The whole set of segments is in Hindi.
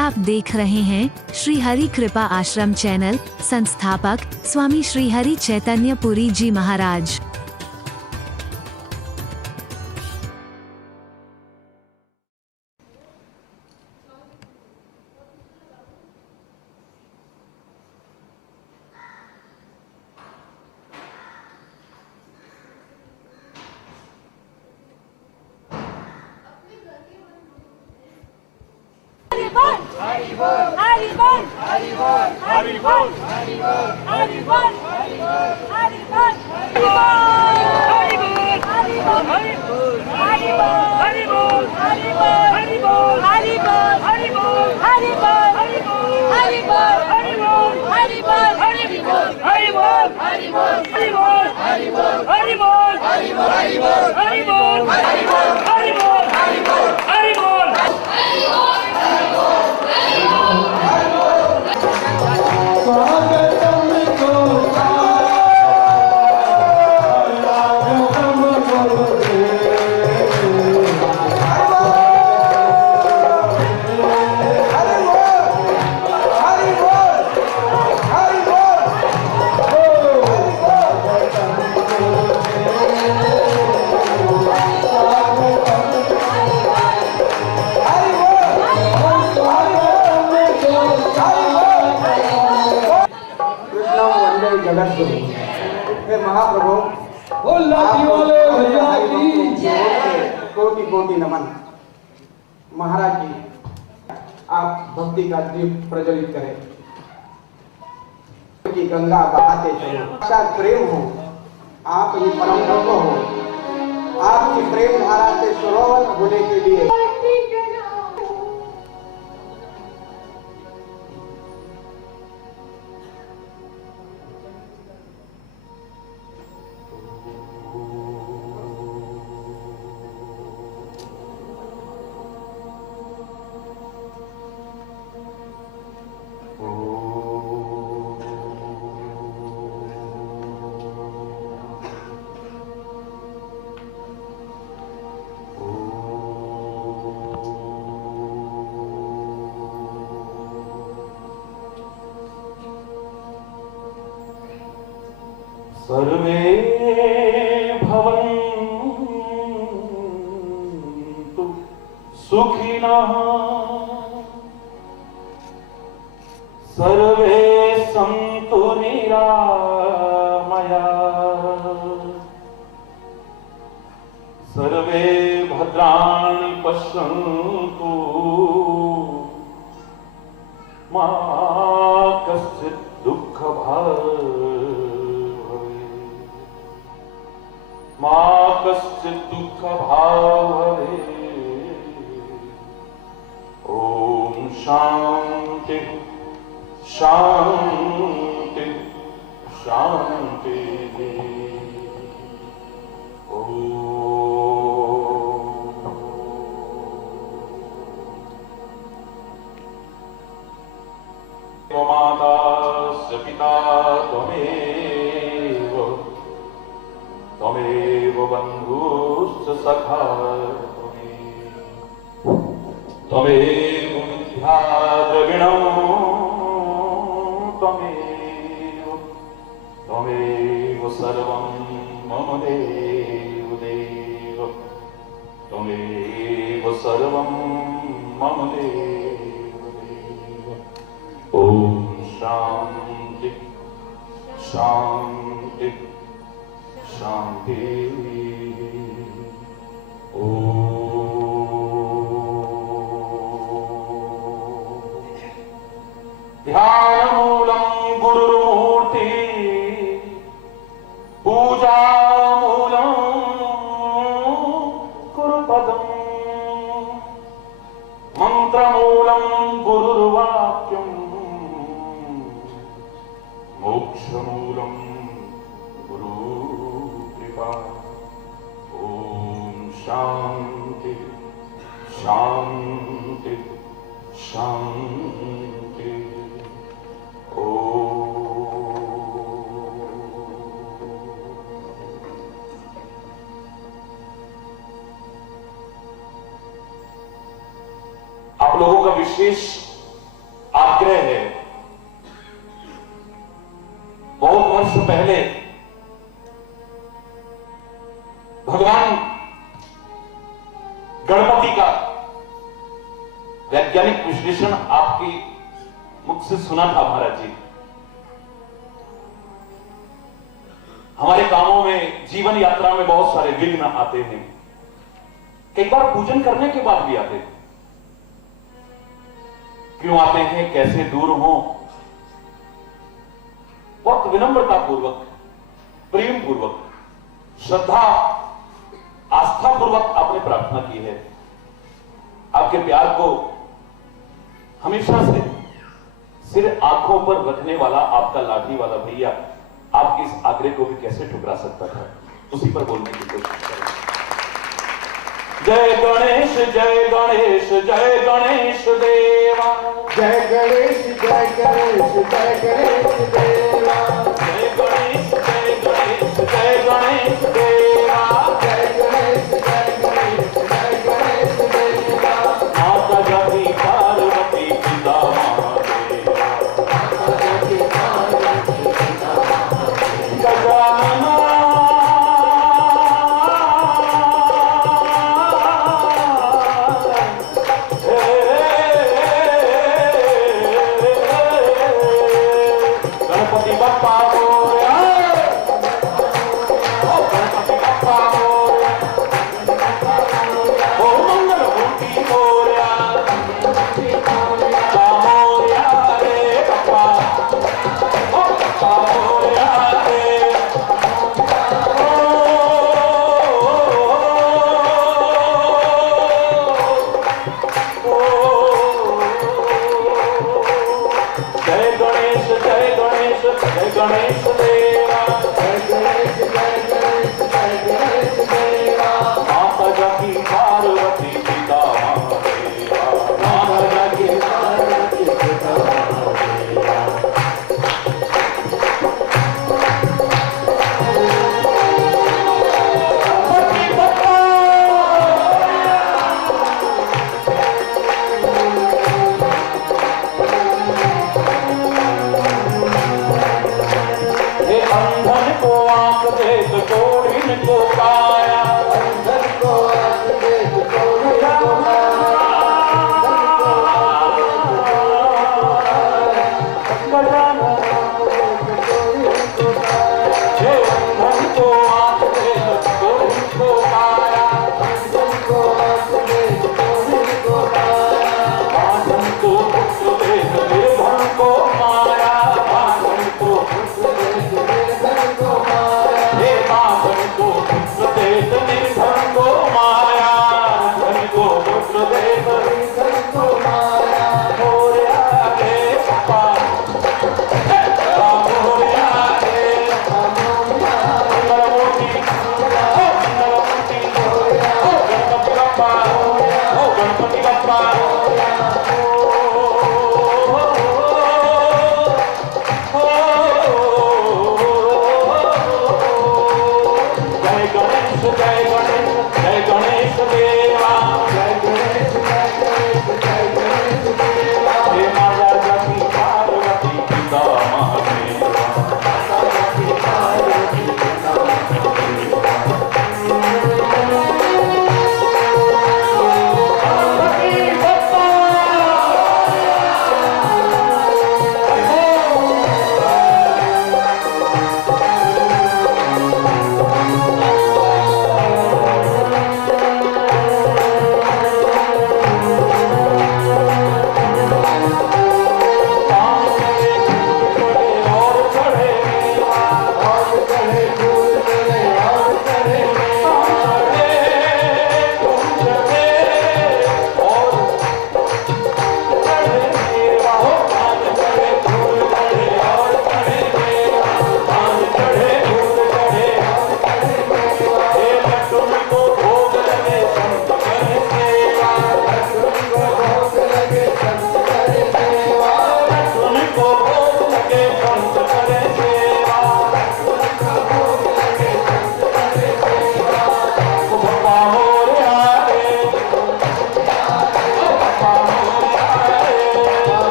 आप देख रहे हैं श्री हरि कृपा आश्रम चैनल। संस्थापक स्वामी श्री हरि चैतन्य पुरी जी महाराज। हे महाप्रभु, कोटि कोटि नमन। महाराज जी, आप भक्ति का दीप प्रज्वलित करें कि गंगा बहाते चलो। साक्षात प्रेम हो, आप ही परम ब्रह्म हो। आपकी प्रेम धारा से सरोवर होने के लिए सर्वे भवन्तु सुखिनः, सर्वे सन्तु निरामयाः, सर्वे भद्राणि पश्यन्तु, मा कश्चित् दुःखभाग् मा कश्चित् दुःखभाग् भवेत्। ॐ शान्ति शान्ति शान्तिः। माता च पिता त्वमेव, त्वमेव बन्धुश्च सखा त्वमेव विद्या द्रविणं, त्वमेव सर्वं मम देव देव, त्वमेव सर्वं मम देव देव। ॐ शान्ति शान्ति शान्ति। ध्यानमूलं गुरुर्मूर्ति, पूजामूलं गुरुपदम्, मन्त्रमूलं गुरुर्वाक्यम्, मोक्षमूलं गुरुकृपा। ॐ शान्ति शान्ति शान्ति। आप लोगों का विशेष आग्रह है। बहुत वर्ष पहले भगवान गणपति का वैज्ञानिक विश्लेषण आपकी मुख से सुना था महाराज जी। हमारे कामों में, जीवन यात्रा में बहुत सारे विघ्न आते हैं, कई बार पूजन करने के बाद भी आते हैं। क्यों आते हैं, कैसे दूर हो, बहुत विनम्रता पूर्वक, प्रेम पूर्वक, श्रद्धा आस्था पूर्वक आपने प्रार्थना की है। आपके प्यार को हमेशा से सिर आंखों पर रखने वाला आपका लाठी वाला भैया आपके इस आग्रह को भी कैसे ठुकरा सकता था, उसी पर बोलने की कोशिश करें। जय गणेश जय गणेश जय गणेश देवा, जय गणेश जय गणेश जय गणेश देवा, जय गणेश जय गणेश जय गणेश देवा, जय गणेश जय गणेश जय गणेश देवा, माता जाति पार्वती पिता महादेवा, गजानना गणपति बप्पा मोरया, ओ गणपति बप्पा मोरया, ओ मंगल मूर्ति मोरया, बप्पा मोरया रे बप्पा, ओ बप्पा मोरया रे, जय गणेश जय गणेश जय गणेश देवा, जय गणेश जय गणेश जय गणेश देवा, माता जाति पार्वती पिता महादेवा, माता जाति पार्वती पिता महादेवा। गणपति बप्पा।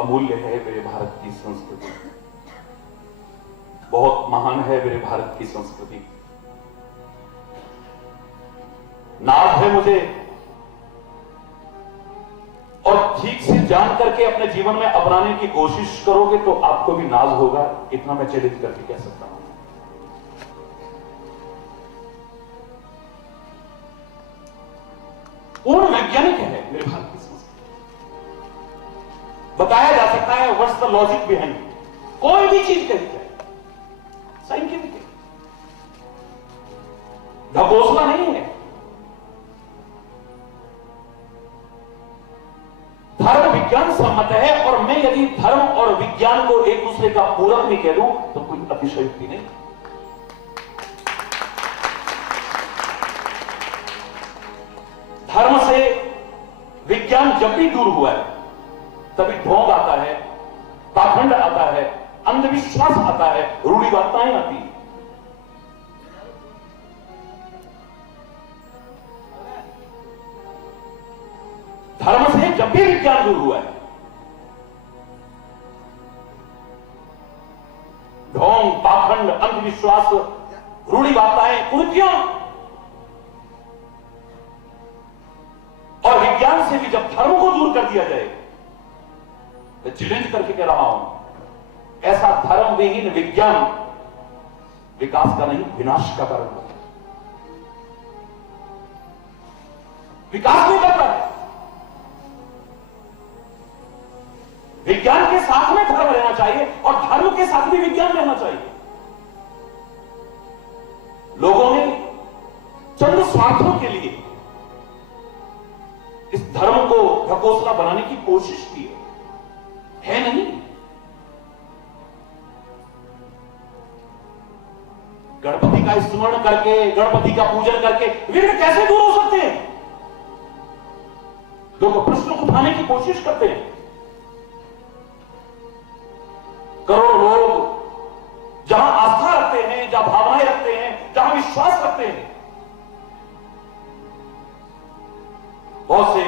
अमूल्य है मेरे भारत की संस्कृति, बहुत महान है मेरे भारत की संस्कृति। नाज है मुझे, और ठीक से जान करके अपने जीवन में अपनाने की कोशिश करोगे तो आपको भी नाज होगा, इतना मैं चैलेंज करके कह सकता हूं। पूर्ण वैज्ञानिक है मेरे भारत की संस्कृति। बताया जा सकता है व्हाट्स द लॉजिक बिहाइंड, कोई भी चीज कही जाए साइंटिफिक है, ढकोसला नहीं है। धर्म विज्ञान सम्मत है, और मैं यदि धर्म और विज्ञान को एक दूसरे का पूरक भी कह दूं तो कोई अतिशयोक्ति नहीं। धर्म से विज्ञान जब भी दूर हुआ है तभी ढोंग आता है, पाखंड आता है, अंधविश्वास आता है, रूढ़िवादिताएं आती है। धर्म से जब भी विज्ञान दूर हुआ है, ढोंग, पाखंड, अंधविश्वास, रूढ़िवादिताएं, कुरीतियां, और विज्ञान से भी जब धर्म को दूर कर दिया जाए, मैं चैलेंज करके कह रहा हूं, ऐसा धर्म विहीन विज्ञान विकास का नहीं विनाश का कारण होता है, विकास नहीं करता है। विज्ञान के साथ में धर्म रहना चाहिए और धर्म के साथ भी विज्ञान रहना चाहिए। लोगों ने चंद स्वार्थों के लिए इस धर्म को ढकोसला बनाने की कोशिश की है नहीं। गणपति का स्मरण करके, गणपति का पूजन करके विघ्न कैसे दूर हो सकते हैं? लोग प्रश्न उठाने की कोशिश करते हैं। करोड़ों लोग जहां आस्था रखते हैं, जहां भावनाएं रखते हैं, जहां विश्वास रखते हैं, बहुत से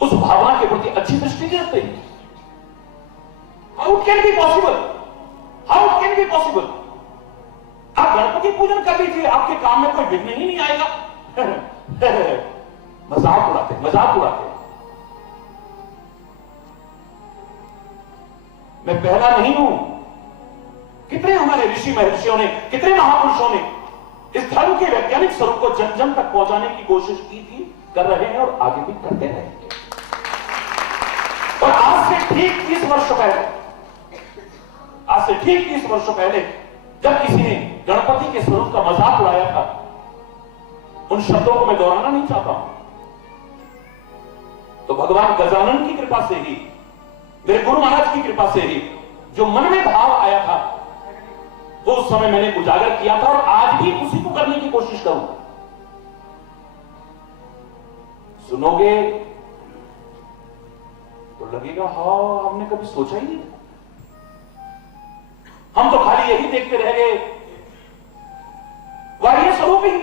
उस भावना के प्रति अच्छी दृष्टि नहीं रखते हैं। How it can be possible? How it can be possible? आप गणपति पूजन कर लीजिए, आपके काम में कोई विघ्न ही नहीं आएगा। मजाक उड़ाते, मजाक उड़ाते। मैं पहला नहीं हूं, कितने हमारे ऋषि महर्षियों ने, कितने महापुरुषों ने इस धर्म के वैज्ञानिक स्वरूप को जन जन तक पहुंचाने की कोशिश की थी, कर रहे हैं और आगे भी करते रहेंगे। और आज से ठीक 30 वर्ष पहले, आज से ठीक 30 वर्ष पहले जब किसी ने गणपति के स्वरूप का मजाक उड़ाया था, उन शब्दों को मैं दोहराना नहीं चाहता हूं, तो भगवान गजानन की कृपा से ही, मेरे गुरु महाराज की कृपा से ही जो मन में भाव आया था वो उस समय मैंने उजागर किया था, और आज भी उसी को करने की कोशिश करूंगा। सुनोगे तो लगेगा हाँ, हमने कभी सोचा ही नहीं, हम तो खाली यही देखते रह गए, बाह्य स्वरूप ही,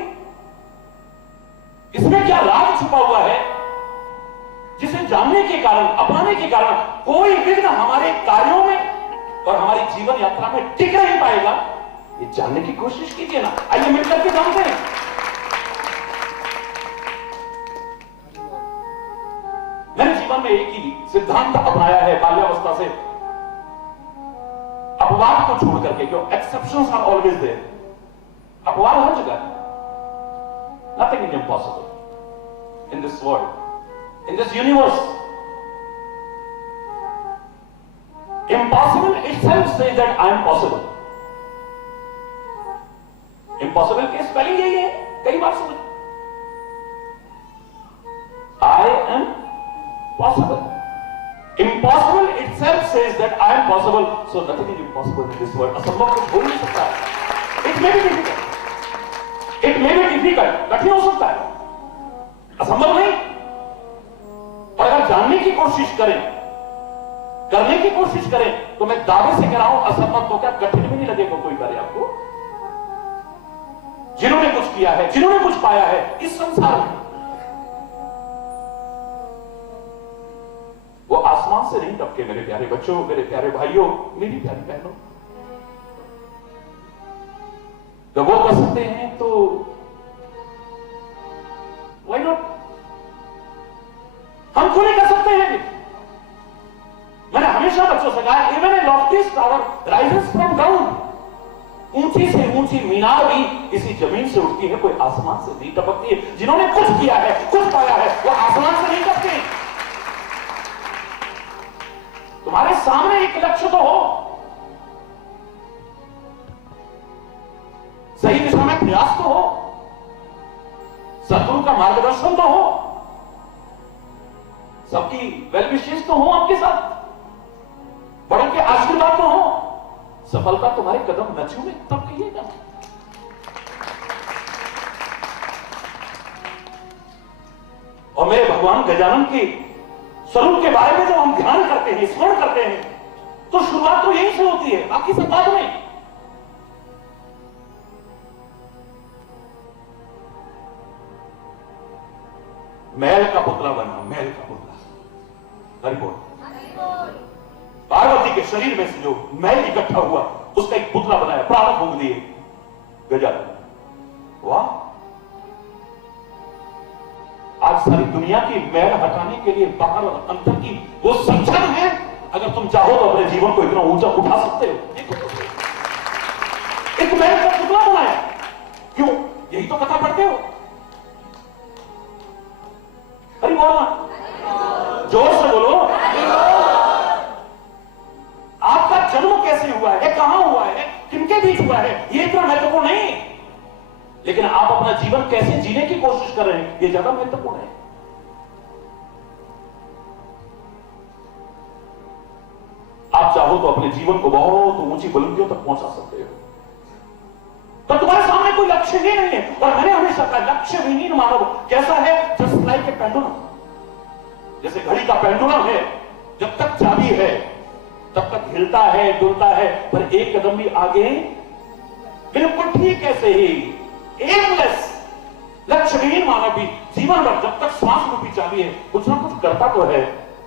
इसमें क्या राज छुपा हुआ है जिसे जानने के कारण, अपनाने के कारण कोई विघ्न हमारे कार्यों में और हमारी जीवन यात्रा में टिक नहीं पाएगा। ये जानने की कोशिश कीजिए ना, आइए मिलकर के जानते हैं। मैंने जीवन में एक ही सिद्धांत अपनाया है बाल्यावस्था से, अपवाद को छोड़ करके, क्यों एक्सेप्शंस आर ऑलवेज देयर, अपवाद हर जगह, nothing is impossible in this world, in this universe. Impossible itself says that I am possible. Impossible की स्पेलिंग यही है, कई बार सुने, I am possible. Impossible itself says that I am possible, so nothing is impossible in this world. असंभव कुछ हो नहीं सकता है। It may be difficult. It may be difficult, कठिन हो सकता है, असंभव नहीं। और अगर जानने की कोशिश करें, करने की कोशिश करें, तो मैं दावे से कह रहा हूं असंभव तो क्या कठिन भी नहीं लगेगा कोई कार्य आपको। जिन्होंने कुछ किया है, जिन्होंने कुछ पाया है इस संसार में, वो आसमान से नहीं टपके मेरे प्यारे बच्चों, मेरे प्यारे भाइयों, मेरी प्यारी बहनों। जब वो कर सकते हैं तो व्हाई नॉट, हम क्यों नहीं कर सकते हैं? मैंने हमेशा बच्चों से कहा, even a loftiest tower rises from ground. ऊंची से ऊंची मीनार भी इसी जमीन से उठती है, कोई आसमान से नहीं टपकती है। जिन्होंने कुछ किया है, कुछ पाया है, वो आसमान से नहीं टपकते। तुम्हारे सामने एक लक्ष्य तो हो, सही दिशा में प्रयास तो हो, सद्गुरु का मार्गदर्शन तो हो, सबकी वेल विशेष तो हो आपके साथ, बड़ों के आशीर्वाद तो हो। सफलता तुम्हारे कदम न छूए तब कहिएगा। और मेरे भगवान गजानन के स्वरूप के बारे में जब हम ध्यान करते हैं, स्मरण करते हैं, तो शुरुआत तो यहीं से होती है, बाकी सब बाद में। महल का पुतला बना, महल का पुतला। हरि बोल। पार्वती के शरीर में से जो महल इकट्ठा हुआ, उसका एक पुतला बनाया, प्राण फूंक दिए गजानन। वाह, आज सारी दुनिया की मैल हटाने के लिए बाहर और अंतर की वो सक्षम है। अगर तुम चाहो तो अपने जीवन को इतना ऊंचा उठा सकते हो। एक महल का पुतला बनाया, क्यों? यही तो कथा पढ़ते हो। हरि बोलना, जोर से बोलो। आपका जन्म कैसे हुआ है, कहां हुआ है, किनके बीच हुआ है, ये इतना महत्वपूर्ण नहीं, लेकिन आप अपना जीवन कैसे जीने की कोशिश कर रहे हैं, ये ज्यादा महत्वपूर्ण है। आप चाहो तो अपने जीवन को बहुत ऊंची बुलंदियों तक पहुंचा सकते हो, तो तुम्हारे सामने कोई लक्ष्य ही नहीं है। और मैंने हमेशा कहा, लक्ष्य विहीन मानव कैसा है? Just like a pendulum. जैसे घड़ी का पेंडुलम है, जब तक चाबी है तब तक हिलता है, डुलता है, पर एक कदम भी आगे बिल्कुल ठीक ऐसे ही एमलेस लक्ष्यहीन मानव भी जीवन भर जब तक श्वास रूपी चाबी है कुछ ना कुछ करता तो है,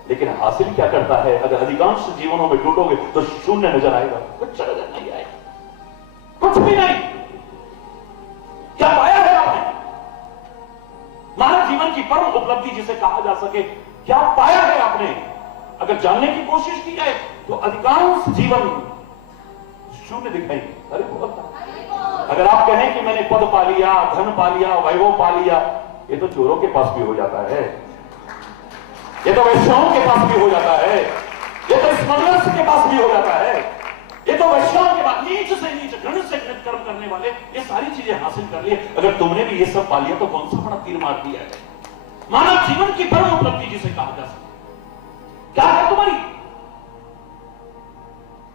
लेकिन हासिल क्या करता है? अगर अधिकांश जीवनों में ढूंढोगे तो शून्य नजर आएगा, कुछ नजर नहीं आएगा, कुछ भी नहीं। क्या पाया है आपने? मानव जीवन की परम उपलब्धि जिसे कहा जा सके, क्या पाया है आपने? अगर जानने की कोशिश की जाए तो अधिकांश जीवन शून्य दिखाई। अरे बहुत। अगर आप कहें कि मैंने पद पा लिया, धन पा लिया, वैभव पा लिया, ये तो चोरों के पास भी हो जाता है, ये तो वैश्याओं के पास भी हो जाता है, ये तो स्मगलर्स के पास भी हो जाता है, ये तो वैश्याओं के पास, नीच से नीच, घृण से घृणित कर्म करने वाले ये सारी चीजें हासिल कर लिए। अगर तुमने भी ये सब पा लिया तो कौन सा बड़ा तीर मार दिया है? मानव जीवन की परम उपलब्धि जिसे कहा जा सकता, क्या है तुम्हारी?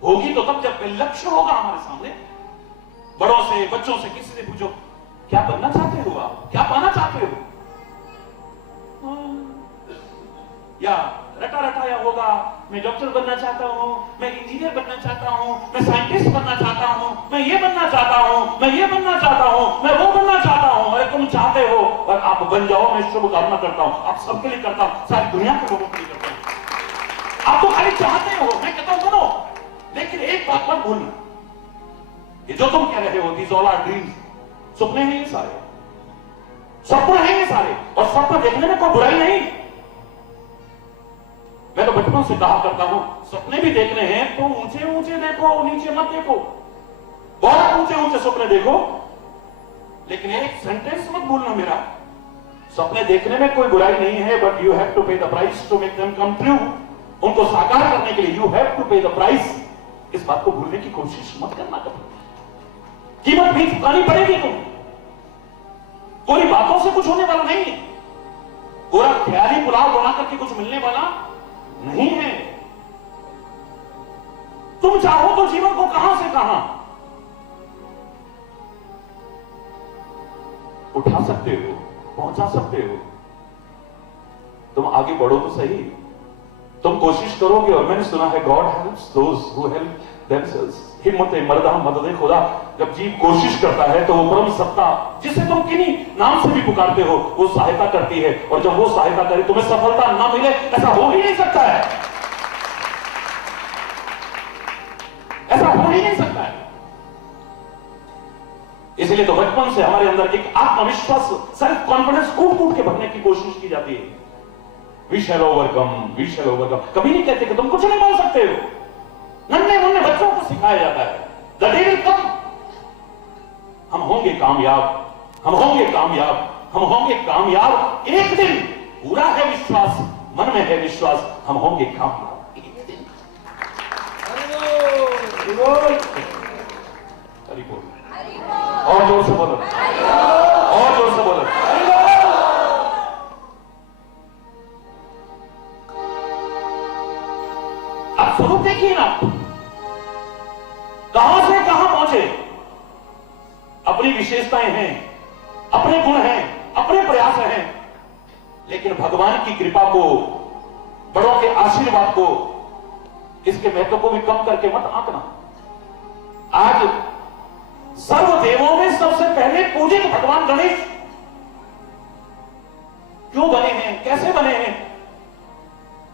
होगी तो तब जब लक्ष्य होगा हमारे सामने। बड़ों से, बच्चों से, किसी से पूछो, क्या बनना चाहते हो आप, क्या पाना चाहते हो? या रटा रटाया होगा, मैं डॉक्टर बनना चाहता हूं, मैं इंजीनियर बनना चाहता हूं, मैं साइंटिस्ट बनना चाहता हूं, मैं ये बनना चाहता हूं, मैं ये बनना चाहता हूं, मैं वो बनना चाहता हूं। अरे तुम चाहते हो और आप बन जाओ, मैं शुभकामना करता हूं, आप सबके लिए करता हूं, सारी दुनिया के लोगों के लिए करता हूं। आप तो खाली चाहते हो, मैं कहता हूं बनो, लेकिन एक बात मत भूलना, ये जो तुम कह रहे हो, these all are dreams, सपने हैं ये सारे, सपने हैं ये सारे, और सपने देखने में कोई बुराई नहीं। मैं तो बचपन से कहा करता हूं, सपने भी देखने हैं तो ऊंचे ऊंचे देखो, नीचे मत देखो, बहुत ऊंचे ऊंचे सपने देखो, लेकिन एक सेंटेंस मत भूलना मेरा, सपने देखने में कोई बुराई नहीं है, but you have to pay the price to make them come true. उनको साकार करने के लिए you have to pay the price. इस बात को भूलने की कोशिश मत करना कभी, कीमत भी चुकानी पड़ेगी तुम। कोई बातों से कुछ होने वाला नहीं है, पूरा ख्याली पुलाव बना करके कुछ मिलने वाला नहीं है। तुम चाहो तो जीवन को कहां से कहां उठा सकते हो, पहुंचा सकते हो। तुम आगे बढ़ो तो सही, तुम कोशिश करोगे। और मैंने सुना है, God helps those who help themselves. हिम्मत मर्दा मदद खुदा। जब जीव कोशिश करता है तो वो परम सत्ता जिसे तुम किन्हीं नाम से भी पुकारते हो, वो सहायता करती है। और जब वो सहायता करे तुम्हें सफलता ना मिले, ऐसा हो ही नहीं सकता है। इसीलिए तो बचपन से हमारे अंदर एक आत्मविश्वास, सेल्फ कॉन्फिडेंस कूट कूट के भरने की कोशिश की जाती है। We shall overcome, we shall overcome. कभी नहीं कहते कि तुम कुछ नहीं बोल सकते हो। नन्हे मुन्ने बच्चों को सिखाया जाता है द डे विल कम, हम होंगे कामयाब, हम होंगे कामयाब, हम होंगे कामयाब एक दिन। पूरा है विश्वास, मन में है विश्वास, हम होंगे कामयाब एक दिन। हरि बोल, और जोर से बोलो, और जोर से बोलो। अब स्वरूप देखिए ना, कहां से कहां पहुंचे। अपनी विशेषताएं हैं, अपने गुण हैं, अपने प्रयास हैं, लेकिन भगवान की कृपा को, बड़ों के आशीर्वाद को, इसके महत्व को भी कम करके मत आंकना। आज सर्वदेवों में सबसे पहले पूजित भगवान गणेश क्यों बने हैं, कैसे बने हैं?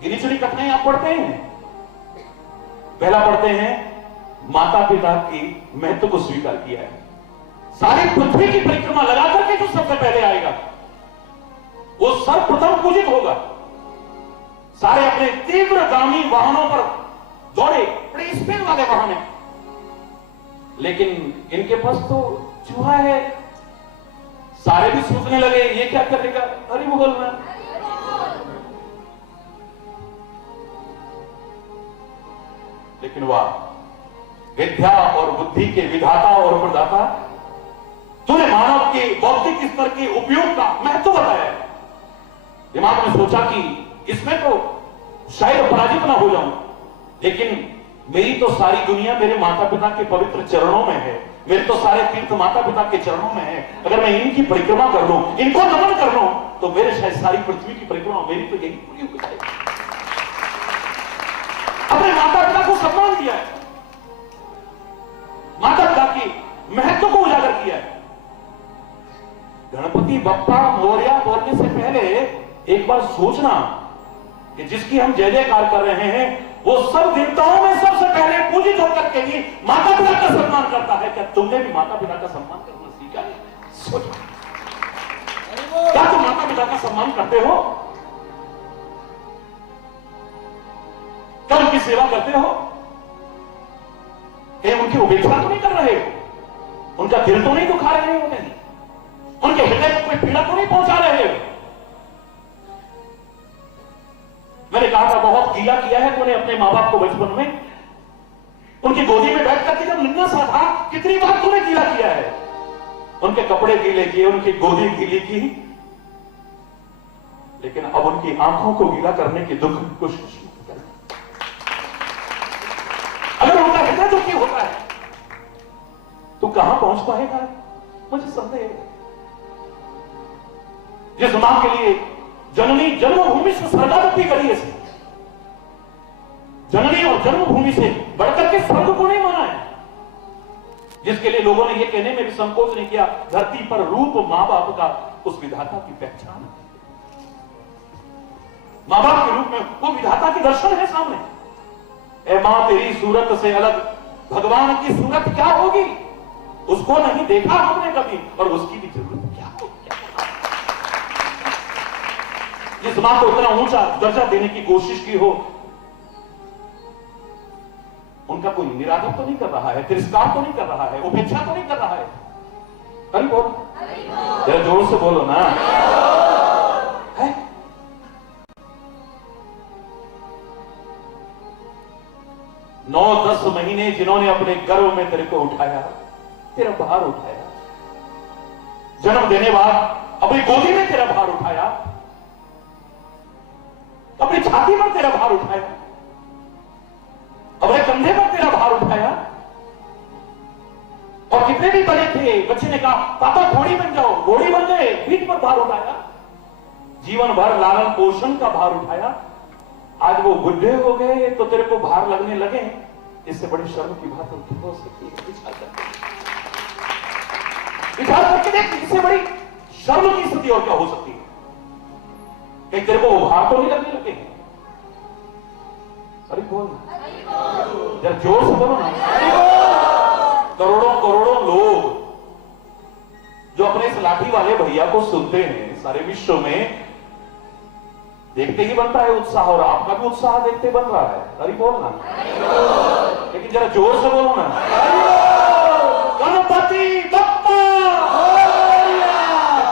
गिनी चुनी कथाएं आप पढ़ते हैं। पहला पढ़ते हैं, माता पिता की महत्व को स्वीकार किया है। सारी पृथ्वी की परिक्रमा लगा करके जो सबसे पहले आएगा वो सर्वप्रथम पूजित होगा। सारे अपने तीव्रगामी वाहनों पर दौड़े, बड़े स्पीड वाले वाहन हैं, लेकिन इनके पास तो चूहा है। सारे भी सोचने लगे ये क्या करेगा, हरि बोल रहा। लेकिन वाह, विद्या और बुद्धि के विधाता और प्रदाता, तूने मानव के बौद्धिक स्तर के उपयोग का महत्व बताया है। दिमाग में सोचा कि इसमें तो शायद पराजित ना हो जाऊं, लेकिन मेरी तो सारी दुनिया मेरे माता पिता के पवित्र चरणों में है। मेरे तो सारे तीर्थ माता पिता के चरणों में है। अगर मैं इनकी परिक्रमा कर लूं, इनको नमन कर लूं, तो मेरे शायद सारी पृथ्वी की परिक्रमा मेरी तो यही पूरी हो जाएगी। अपने माता पिता को सम्मान दिया है, माता पिता की महत्व को उजागर किया है। गणपति बप्पा मोरया बोलने से पहले एक बार सोचना कि जिसकी हम जय जयकार कर रहे हैं वो सब देवताओं में सबसे पहले पूजित होकर के भी माता पिता का सम्मान करता है। क्या तुमने भी माता पिता का सम्मान करना सीखा है? सोचो, क्या तुम माता पिता का सम्मान करते हो? क्या उनकी सेवा करते हो? क्या उनकी उपेक्षा तो नहीं कर रहे हो? उनका दिल तो नहीं दुखा रहे हो? नहीं, उनके हृदय को कोई पीड़ा तो नहीं पहुंचा रहे हो? मैंने कहा था बहुत गीला किया है तूने अपने मां बाप को बचपन में। उनकी गोदी में बैठ करके जब नन्हा सा था, कितनी बार तूने गीला किया है? उनके कपड़े गीले किए, उनकी गोदी गीली की, लेकिन अब उनकी आंखों को गीला करने की दुख की कोशिश मत करना। अगर उनका हृदय दुखी होता है तो कहां पहुंच पाएगा? मुझे संदेह है। जिस मां के लिए जननी जन्मभूमि से स्वर्गारोपी करी है, जननी और जन्मभूमि से बढ़कर के स्वर्ग को नहीं माना है, जिसके लिए लोगों ने यह कहने में भी संकोच नहीं किया धरती पर रूप मां बाप का उस विधाता की पहचान। मां बाप के रूप में वो विधाता की दर्शन है सामने। ए मां तेरी सूरत से अलग भगवान की सूरत क्या होगी? उसको नहीं देखा हमने कभी, और उसकी भी जरूरत क्या होगी? जिस मां को इतना ऊंचा दर्जा देने की कोशिश की हो, उनका कोई निरादर तो नहीं कर रहा है, तिरस्कार तो नहीं कर रहा है, उपेक्षा तो नहीं कर रहा है। हरि बोल, जरा जोर से बोलो ना। है 9-10 महीने जिन्होंने अपने गर्भ में तेरे को उठाया, तेरा भार उठाया, जन्म देने बाद अपनी गोदी में तेरा भार उठाया, अपनी छाती पर तेरा भार उठाया, अपने कंधे पर तेरा भार उठाया। और कितने भी बड़े थे, बच्चे ने कहा पापा घोड़ी बन जाओ, घोड़ी बन गए, पीठ पर भार उठाया, जीवन भर लालन पोषण का भार उठाया। आज वो बुढ़े हो गए तो तेरे को भार लगने लगे, इससे बड़ी शर्म की बात हो सकती है? विचार करके देख, इससे बड़ी शर्म की स्थिति और क्या हो सकती है? कहीं तेरे को भार तो नहीं लगने लगे? अरे बोल जरा जोर से बोलो ना। करोड़ों करोड़ों लोग जो अपने इस लाठी वाले भैया को सुनते हैं, सारे विश्व में देखते ही बनता है उत्साह, और आपका भी उत्साह देखते बन रहा है। अरे बोलना, लेकिन जरा जोर से बोलो ना, गणपति बप्पा।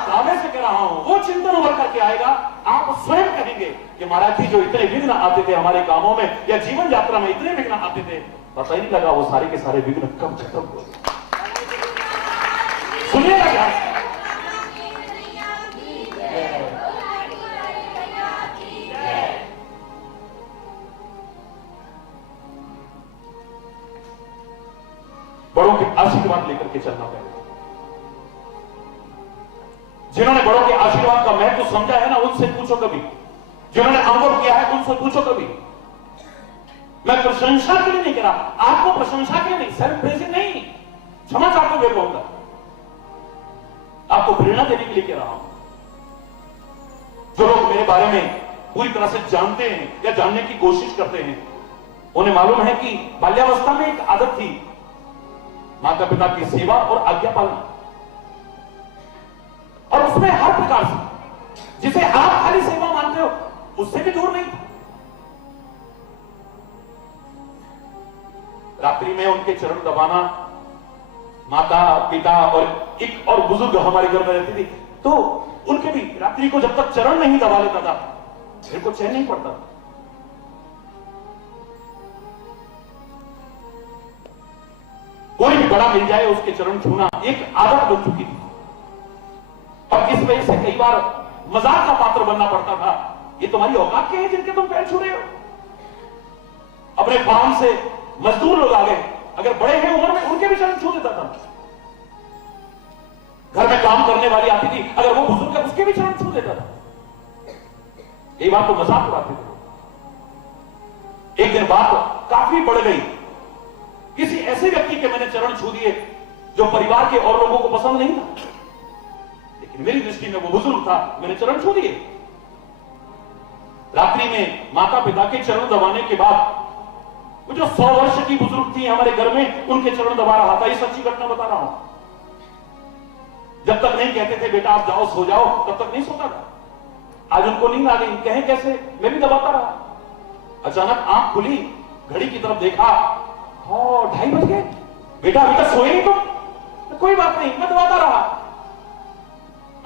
दावे से कह रहा हूं, वो चिंतन उभर करके आएगा, आप स्वयं कहेंगे कि महाराज जी जो इतने विघ्न आते थे हमारे कामों में या जीवन यात्रा में, इतने विघ्न आते थे, पता ही नहीं लगा वो सारे के सारे विघ्न कब खत्म हो गए। सुनिएगा क्या, बड़ों के आशीर्वाद लेकर के चलना पड़ेगा। जिन्होंने बड़ों के आशीर्वाद का महत्व समझा है ना, उनसे पूछो कभी। जिन्होंने अनुभव किया है, उनसे पूछो कभी। मैं प्रशंसा के लिए नहीं कह रहा, आपको प्रशंसा के लिए नहीं, सेल्फ प्रेजिंग नहीं, क्षमा चाहते हुए कहूंगा, आपको प्रेरणा देने के लिए कह रहा हूं। जो लोग मेरे बारे में पूरी तरह से जानते हैं या जानने की कोशिश करते हैं, उन्हें मालूम है कि बाल्यावस्था में एक आदत थी, माता पिता की सेवा और आज्ञा पालना, और उसमें हर प्रकार से जिसे आप खाली सेवा मानते हो उससे भी दूर नहीं था। रात्रि में उनके चरण दबाना, माता पिता और एक और बुजुर्ग हमारे घर में रहती थी, तो उनके भी रात्रि को जब तक चरण नहीं दबा लेता था मेरे को चैन नहीं पड़ता। कोई भी बड़ा मिल जाए उसके चरण छूना एक आदत बन चुकी थी, और इस वजह से कई बार मजाक का पात्र बनना पड़ता था। ये तुम्हारी औकात के हैं जिनके तुम पैर छू रहे हो? अपने काम से मजदूर लोग आ गए, अगर बड़े हैं उम्र में उनके भी चरण छू देता था। घर में काम करने वाली आती थी, अगर वो बुजुर्ग है उसके भी चरण छू देता था। ये बात तो मजाक उड़ाते थे। एक दिन बात काफी बढ़ गई, किसी ऐसे व्यक्ति के मैंने चरण छू दिए जो परिवार के और लोगों को पसंद नहीं था, लेकिन मेरी दृष्टि में वो बुजुर्ग था, मैंने चरण छू दिए। रात्रि में माता पिता के चरण दबाने के बाद वो जो 100 वर्ष की बुजुर्ग थी हमारे घर में, उनके चरण दबा रहा था। ये सच्ची घटना बता रहा हूं। जब तक नहीं कहते थे बेटा आप जाओ सो जाओ, तब तक नहीं सोता था। आज उनको नींद आ गई, कहें कैसे, मैं भी दबाता रहा। अचानक आंख खुली, घड़ी की तरफ देखा, 2:30 बज गए। बेटा अभी तक सोए नहीं तुम? तो कोई बात नहीं, मैं दबाता रहा।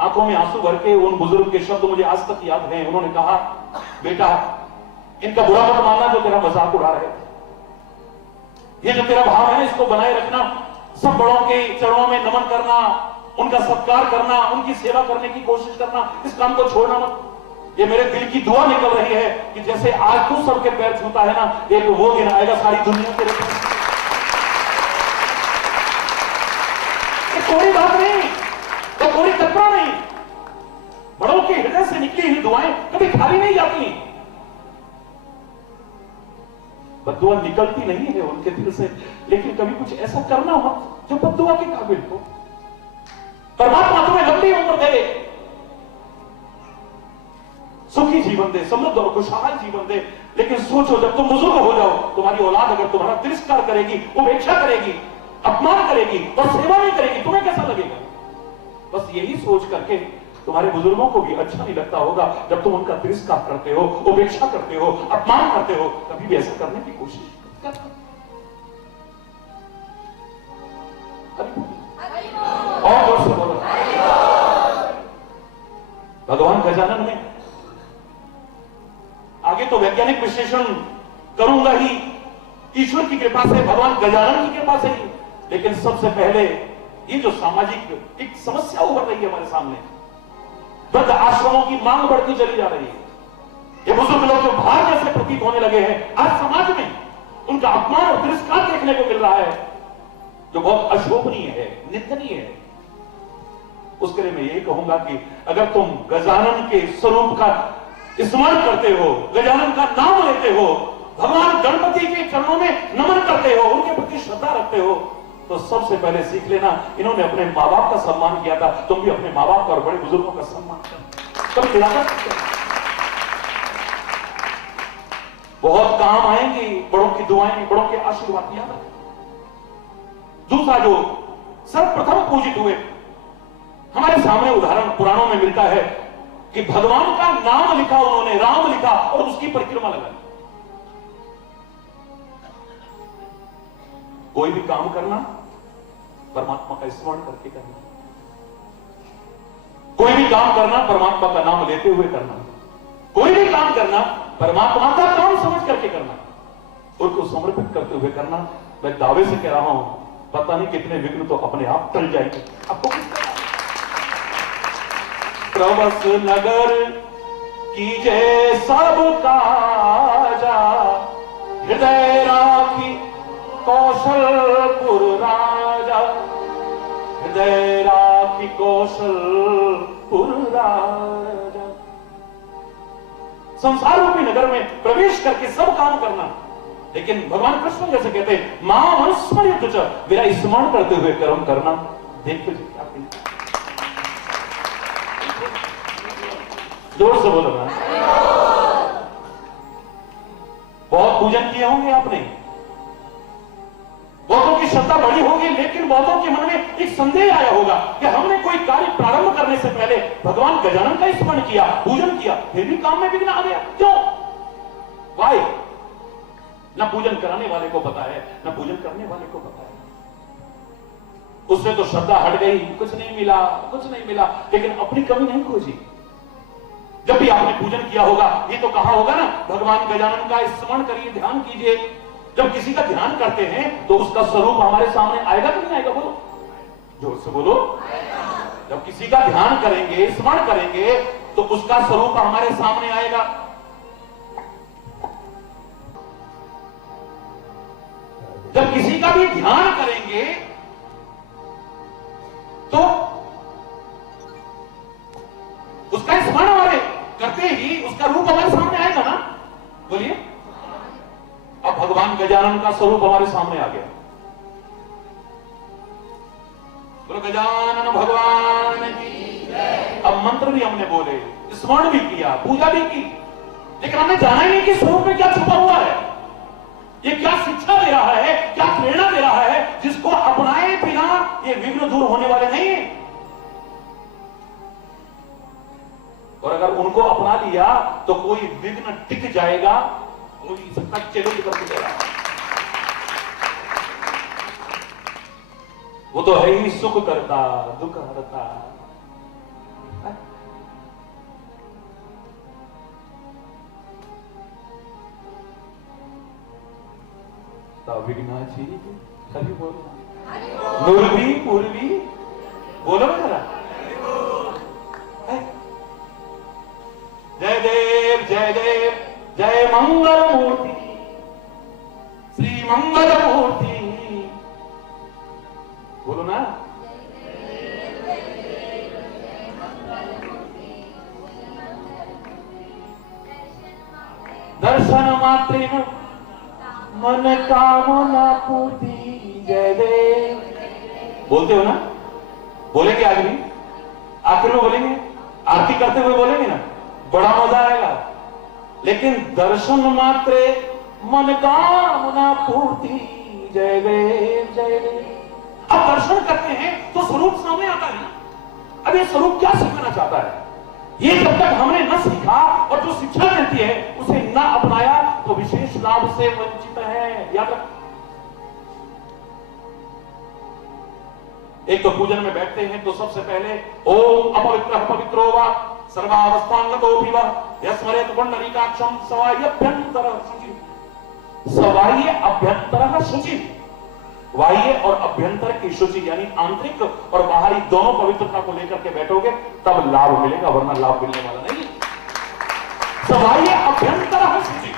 आंखों में आंसू भर के उन बुजुर्ग के शब्द मुझे आज तक याद हैं। उन्होंने कहा, बेटा इनका बुरा मत मानना जो तेरा मजाक उड़ा रहे थे। ये जो तेरा भाव है इसको बनाए रखना। सब बड़ों के चरणों में नमन करना, उनका सत्कार करना, उनकी सेवा करने की कोशिश करना, इस काम को छोड़ना मत। ये मेरे दिल की दुआ निकल रही है कि जैसे आज तू सबके पैर छूता है ना, एक वो दिन आएगा सारी दुनिया तेरे पैर। कोई बात नहीं, तो कोई कतरा नहीं। बड़ों के हृदय से निकली हुई दुआएं कभी खाली नहीं जाती। बद्दुआ निकलती नहीं है उनके दिल से, लेकिन कभी कुछ ऐसा करना मत जो बद्दुआ के काबिल हो। परमात्मा तुम्हें लंबी उम्र दे, सुखी जीवन दे, समृद्ध और खुशहाल जीवन दे, लेकिन सोचो जब तुम बुजुर्ग हो जाओ, तुम्हारी औलाद अगर तुम्हारा तिरस्कार करेगी, उपेक्षा करेगी, अपमान करेगी और सेवा नहीं करेगी, तुम्हें कैसा लगेगा? बस यही सोच करके तुम्हारे बुजुर्गों को भी अच्छा नहीं लगता होगा जब तुम उनका तिरस्कार करते हो, उपेक्षा करते हो, अपमान करते हो। कभी भी ऐसा करने की कोशिश करना। और जोर से बोलो, भगवान गजानन में आगे तो वैज्ञानिक विश्लेषण करूंगा ही, ईश्वर की कृपा से, भगवान गजानन की कृपा से ही, लेकिन सबसे पहले ये जो सामाजिक एक समस्या उभर रही है हमारे सामने, वृद्ध आश्रमों की मांग बढ़ती चली जा रही है। ये बुजुर्ग लोग जो भार जैसे प्रतीत होने लगे हैं, आज समाज में उनका अपमान और तिरस्कार देखने को मिल रहा है, जो बहुत अशोभनीय है, निंदनीय है। उसके लिए मैं यही कहूंगा कि अगर तुम गजानन के स्वरूप का स्मरण करते हो, गजानन का नाम लेते हो, भगवान गणपति के चरणों में नमन करते हो, उनके प्रति श्रद्धा रखते हो, तो सबसे पहले सीख लेना, इन्होंने अपने माँ बाप का सम्मान किया था, तुम भी अपने माँ बाप और बड़े बुजुर्गों का सम्मान करो। कभी निराकरण बहुत काम आएंगी, बड़ों की दुआएं, बड़ों के आशीर्वाद याद रखें। दूसरा जो सर्वप्रथम पूजित हुए हमारे सामने उदाहरण पुराणों में मिलता है कि भगवान का नाम लिखा उन्होंने, राम लिखा और उसकी परिक्रमा लगाई। कोई भी काम करना परमात्मा का स्मरण करके करना, कोई भी काम करना परमात्मा का नाम लेते हुए करना, कोई भी काम करना परमात्मा का काम समझ करके करना और उसको समर्पित करते हुए करना। मैं दावे से कह रहा हूं, पता नहीं कितने विघ्न तो अपने आप टल जाएंगे। आपको प्रवस नगर कीजे सब काजा, हृदय राखी कौशलपुर राजा, हृदय राखी कौशलपुर राजा। संसार रूपी नगर में प्रवेश करके सब काम करना, लेकिन भगवान कृष्ण जैसे कहते हैं मां मनुस्मृत च, मेरा स्मरण करते हुए कर्म करना। देखते क्या जोर से बोलो ना। बहुत पूजन किए होंगे आपने, बहुतों की श्रद्धा बढ़ी होगी, लेकिन बहुतों के मन में एक संदेह आया होगा कि हमने कोई कार्य प्रारंभ करने से पहले भगवान गजानन का स्मरण किया, पूजन किया, फिर भी काम में विघ्न आ गया, क्यों? वाई? न पूजन कराने वाले को पता है, न पूजन करने वाले को पता है। उससे तो श्रद्धा हट गई, कुछ नहीं मिला, कुछ नहीं मिला, लेकिन अपनी कमी नहीं खोजी। जब भी आपने पूजन किया होगा, ये तो कहा होगा ना, भगवान गजानन का स्मरण करिए, ध्यान कीजिए। जब किसी का ध्यान करते हैं तो उसका स्वरूप हमारे सामने आएगा कि नहीं आएगा? बोलो, जोर से बोलो। जब किसी का ध्यान करेंगे, स्मरण करेंगे, तो उसका स्वरूप हमारे सामने आएगा। जब किसी का भी ध्यान करेंगे तो उसका स्मरण हमारे करते ही उसका रूप हमारे सामने आएगा ना। बोलिए, अब भगवान गजानन का स्वरूप हमारे सामने आ गया। बोलो गजानन भगवान की जय। अब मंत्र भी हमने बोले, स्मरण भी किया, पूजा भी की, लेकिन हमने जाना ही नहीं कि स्वरूप में क्या छुपा हुआ है, ये क्या शिक्षा दे रहा है, क्या प्रेरणा दे रहा है, जिसको अपनाए बिना ये विघ्न दूर होने वाले नहीं है। और अगर उनको अपना लिया तो कोई विघ्न टिक जाएगा, कोई सबका चैलेंज करके दे रहा है। वो तो है ही सुख करता दुख हरता। विघ्नाची सभी बोलो, नूरवी पूर्वी बोलो जरा। जय देव जय देव जय मंगल मूर्ति श्री मंगल मूर्ति बोलो ना। दर्शन मात्र मन कामना पूर्ति जय देव। बोलते हो ना? बोलेंगे आज भी, आखिर में बोलेंगे, आरती करते हुए बोलेंगे ना, बड़ा मजा आएगा। लेकिन दर्शन मात्र मन कामना पूर्ति जय देव जय देव। अब दर्शन करते हैं तो स्वरूप सामने आता है। अब ये स्वरूप क्या सिखाना चाहता है, ये जब तक हमने न सीखा और जो शिक्षा देती है उसे न अपनाया तो विशेष लाभ से वंचित है। याद रख, एक तो पूजन में बैठते हैं तो सबसे पहले ओम अपवित्रः पवित्रो वा सर्वावस्थांगतोऽपि वा यस्मरेत् पुंडरीकाक्षं सवाह्यभ्यन्तरः शुचिः। सवाह्य अभ्यंतरः शुचिः। बाह्य और अभ्यंतर की शुचि यानी आंतरिक और बाहरी दोनों पवित्रता को लेकर के बैठोगे तब लाभ मिलेगा, वरना लाभ मिलने वाला नहीं। सवाह्य अभ्यंतर शुचि,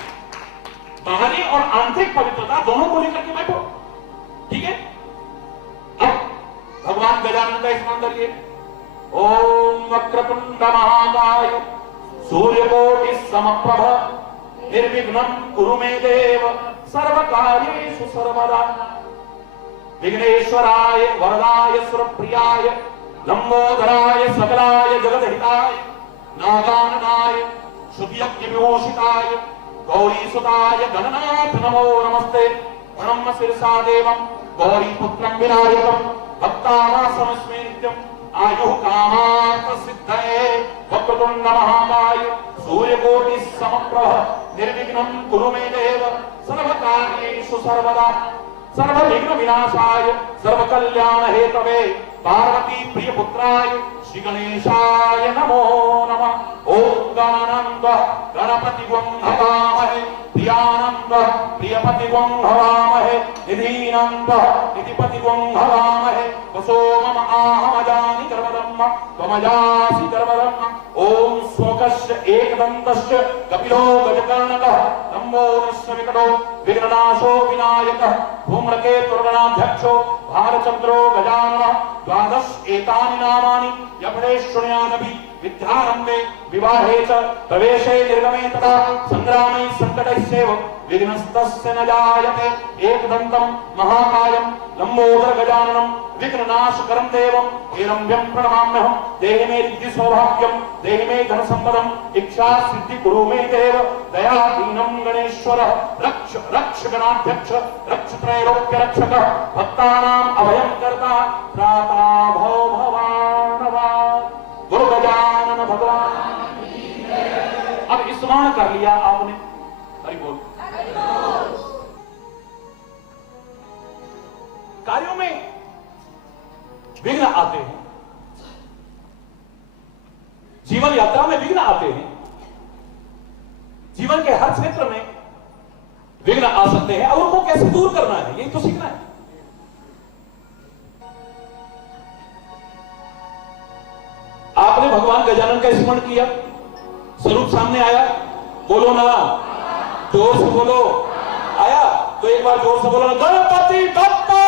बाहरी और आंतरिक पवित्रता दोनों को लेकर के बैठो, ठीक है। अब भगवान गजानन का स्मरण करिए। ओम वक्रतुंड महाकाय सूर्यकोटि समप्रभ निर्विघ्नं कुरु मे देव सर्वकार्येषु सर्वदा। विघ्नेश्वराय वरदाय सुरप्रियाय लंबोदराय सकलाय जगदहिताय नागाननाय शुभयज्ञ विभूषिताय गौरीसुताय गणनाथ नमो नमस्ते। प्रणम्य शिरसा देवं गौरीपुत्रं विनायकं भक्तानां समस्मे नित्यं आयु कामार्थ सिद्धये वक्रतुंड महाकाय सूर्यकोटि समप्रभ निर्विघ्नं कुरु मे देव सर्वकार्येषु सर्वदा सर्वविघ्न विनाशाय सर्वकल्याण हेतवे पार्वती प्रिय पुत्राय श्री गणेशाय नमो नमः। ओम गणानंद गणपति हवामहे प्रियानंद प्रियपति हवामहे निधीनंद निधिपति हवामहे वसो मम आहमजानि कर्मदम्म त्वमजासि कर्मदम्म। ओम स्वकस्य एकदन्तस्य कपिलो गजकर्णकः लम्बोदस्य विकटो विघ्ननाशो विनायकः धूम्रकेतुर्गणाध्यक्षो भालचन्द्रो गजाननः द्वादश एतानि नामानि यमने शृणुयादपि विद्यारम्भे विवाहे च प्रवेशे निर्गमे तथा संग्रामे संकटैश्चैव विघ्नस्तस्य न जायते। एकदन्तं महाकायं लम्बोदर गजाननं विघ्ननाशकरं देवं हिरण्यं प्रणमाम्यहं। देहि मे रिद्धि सौभाग्यं देहि मे धन संपदं इच्छा सिद्धि कुरु मे देव दयादीनं गणेश्वर रक्ष रक्ष गणाध्यक्ष रक्ष त्रैलोक्य रक्षकः भक्तानां अभयं कर्ता त्राता भव भवानवान् गुरु गजानन भगवान। अब स्मरण कर लिया आपने, हरि बोल। कार्यों में विघ्न आते हैं, जीवन यात्रा में विघ्न आते हैं, जीवन के हर क्षेत्र में विघ्न आ सकते हैं। अब उनको कैसे दूर करना है यही तो सीखना है। आपने भगवान गजानन का स्मरण किया, स्वरूप सामने आया, बोलो ना, जोर से बोलो, आया तो एक बार जोर से बोलो ना, गणपति बप्पा।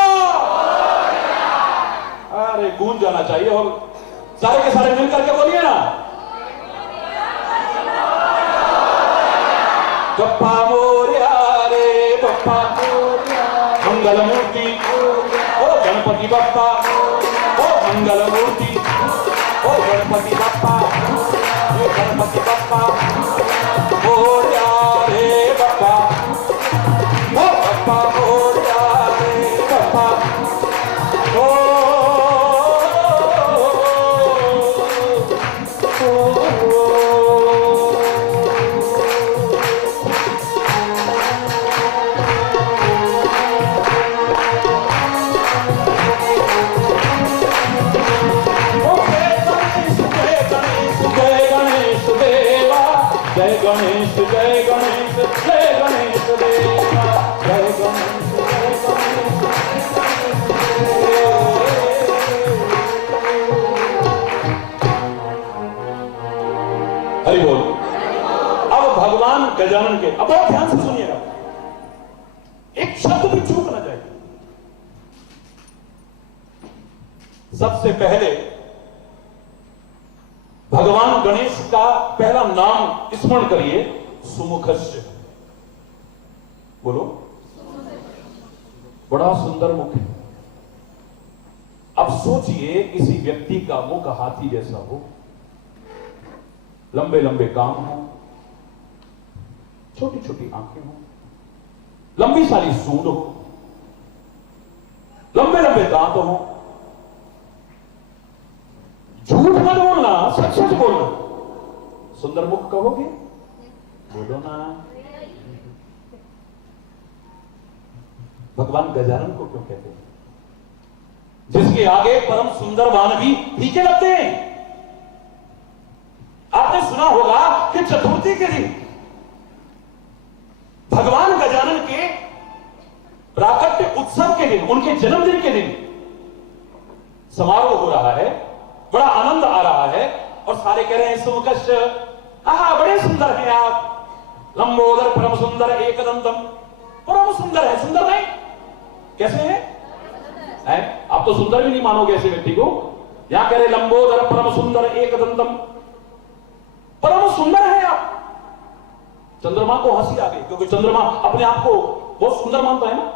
अरे गूंज जाना चाहिए और सारे के सारे मिल करके बोलिए ना, बप्पा मोरया रे बप्पा मंगल मूर्ति ओ गणपति बप्पा ओ मंगल मूर्ति ओ गणपति बप्पा ओ गणपति बप्पा मोरया रे बप्पा ओ बप्पा मोरया रे बप्पा ओ जय गणेश जय गणेश जय गणेश देवा जय गणेश जय गणेश। हरि बोल। अब भगवान गजानन के, अब बहुत ध्यान से सुनिएगा, एक शब्द भी चूक ना जाए। सबसे पहले भगवान गणेश का पहला नाम स्मरण करिए, सुमुखस्य। बोलो, बड़ा सुंदर मुख है। अब सोचिए किसी व्यक्ति का मुख हाथी जैसा हो, लंबे लंबे कान हो, छोटी छोटी आंखें हो, लंबी सारी सूंड हो, लंबे लंबे दांत हो। झूठ मत बोलना, सच सच बोलना। सुंदर मुख कहोगे, बोलो ना। भगवान गजानन को क्यों कहते हैं? जिसके आगे परम सुंदर वाहन भी फीके लगते हैं। आपने सुना होगा कि चतुर्थी के दिन भगवान गजानन के प्राकट्य उत्सव के दिन, उनके जन्मदिन के दिन समारोह हो रहा है, बड़ा आनंद आ रहा है और सारे कह रहे हैं सुमुखस्य, आहा बड़े सुंदर हैं आप, लंबोदर परम सुंदर एकदंतम। परम सुंदर है, सुंदर नहीं कैसे है? आप तो सुंदर भी नहीं मानोगे ऐसे व्यक्ति को। यहां कह रहे लंबोदर परम सुंदर एकदंतम, परम सुंदर है आप। चंद्रमा को हंसी आ गई क्योंकि चंद्रमा अपने आप को बहुत सुंदर मानता है ना।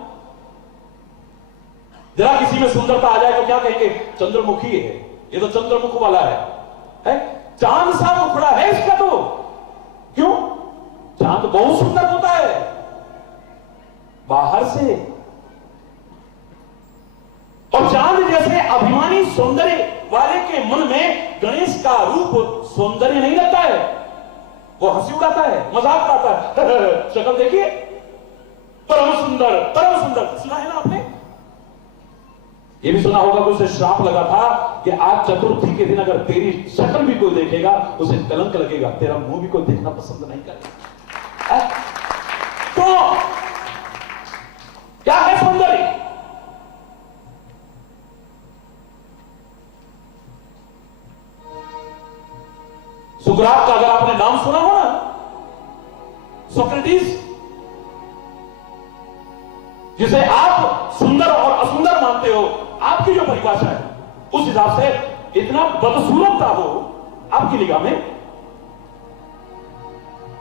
जरा किसी में सुंदरता आ जाए तो क्या कहेंगे? चंद्रमुखी है, ये तो चंद्रमुख वाला है? चांद सा मुखड़ा है इसका तो। क्यों? चांद बहुत सुंदर होता है बाहर से, और चांद जैसे अभिमानी सौंदर्य वाले के के मन में गणेश का रूप सौंदर्य नहीं लगता है, वो हंसी उड़ाता है, मजाक उड़ाता है। शक्ल देखिए, परम सुंदर, परम सुंदर। सुना है ना आपने? ये भी सुना होगा कि उसे श्राप लगा था कि आज चतुर्थी के दिन अगर तेरी शक्ल भी कोई देखेगा उसे कलंक लगेगा, तेरा मुंह भी कोई देखना पसंद नहीं करेगा। तो क्या है सौंदर्य? सुकरात का अगर आपने नाम सुना हो ना, सोक्रेटिस, जिसे आप सुंदर और असुंदर मानते हो, आपकी जो परिभाषा है उस हिसाब से इतना बदसूरत था वो आपकी निगाह में,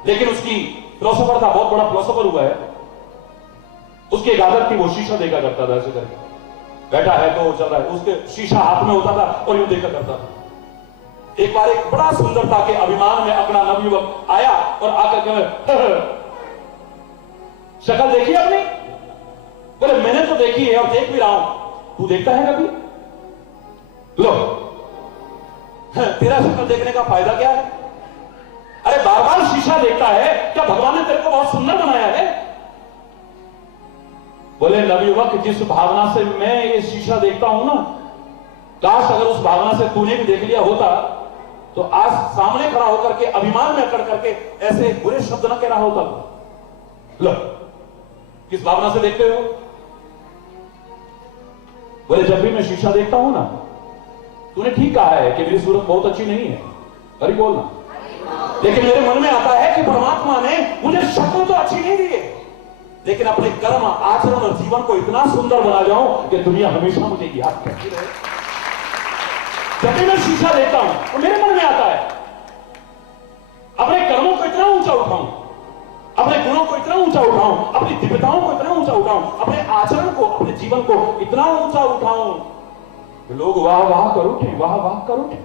लेकिन उसकी फिलोसोफर था, बहुत बड़ा फिलोसोफर हुआ है। उसकी एक आदत थी, वो शीशा देखा करता था, ऐसे करके बैठा है तो चल रहा है, उसके शीशा हाथ में होता था और यूं देखा करता था। एक बार एक बड़ा सुंदरता के अभिमान में अपना नवयुवक आया और आकर के शक्ल देखी आपने? बोले मैंने तो देखी है और देख भी रहा हूं, तू देखता है कभी? लो, तेरा शक्ल देखने का फायदा क्या है? अरे बार बार शीशा देखता है, क्या भगवान ने तेरे को बहुत सुंदर बनाया है? बोले नवयुवक, जिस भावना से मैं ये शीशा देखता हूं ना, काश अगर उस भावना से तूने भी देख लिया होता तो आज सामने खड़ा होकर के अभिमान में अकड़ करके ऐसे बुरे शब्द ना कह रहा होता। लो, किस भावना से देखते हो? बोले जब भी मैं शीशा देखता हूं ना, तूने ठीक कहा है कि मेरी सूरत बहुत अच्छी नहीं है, अरे बोलना, लेकिन मेरे मन में आता है कि परमात्मा ने मुझे शक्ल तो अच्छी नहीं दी है, लेकिन अपने कर्म, आचरण और जीवन को इतना सुंदर बना जाऊं कि दुनिया हमेशा मुझे याद करती रहे। जब भी मैं शीशा देखता हूं तो मेरे मन में आता है अपने कर्मों को इतना ऊंचा उठाऊं, अपने गुणों को इतना ऊंचा उठाऊं, अपनी दिव्यताओं को इतना ऊंचा उठाऊं, अपने आचरण को, अपने जीवन को इतना ऊंचा उठाऊं कि लोग वाह वाह कर उठे, वाह वाह कर उठे।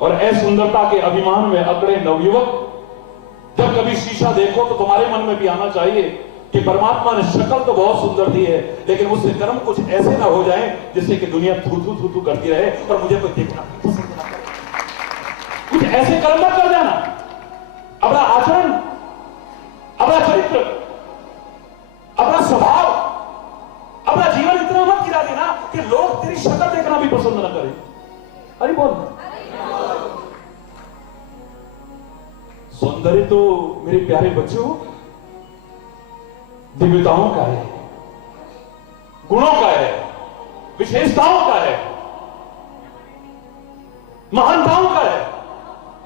और ऐसी सुंदरता के अभिमान में अकड़े नवयुवक, जब कभी शीशा देखो तो तुम्हारे मन में भी आना चाहिए कि परमात्मा ने शक्ल तो बहुत सुंदर दी है, लेकिन मुझसे कर्म कुछ ऐसे ना हो जाएं जिससे कि दुनिया थू थू थू थू करती रहे और मुझे कोई देखना पसंद ना करे। कुछ ऐसे कर्म मत कर जाना, अपना आचरण, अपना चरित्र, अपना स्वभाव, अपना जीवन इतना मत गिरा देना कि लोग तेरी शक्ल देखना भी पसंद ना करें। अरे बोल, सौंदर्य तो मेरे प्यारे बच्चों दिव्यताओं का है, गुणों का है, विशेषताओं का है, महानताओं का है।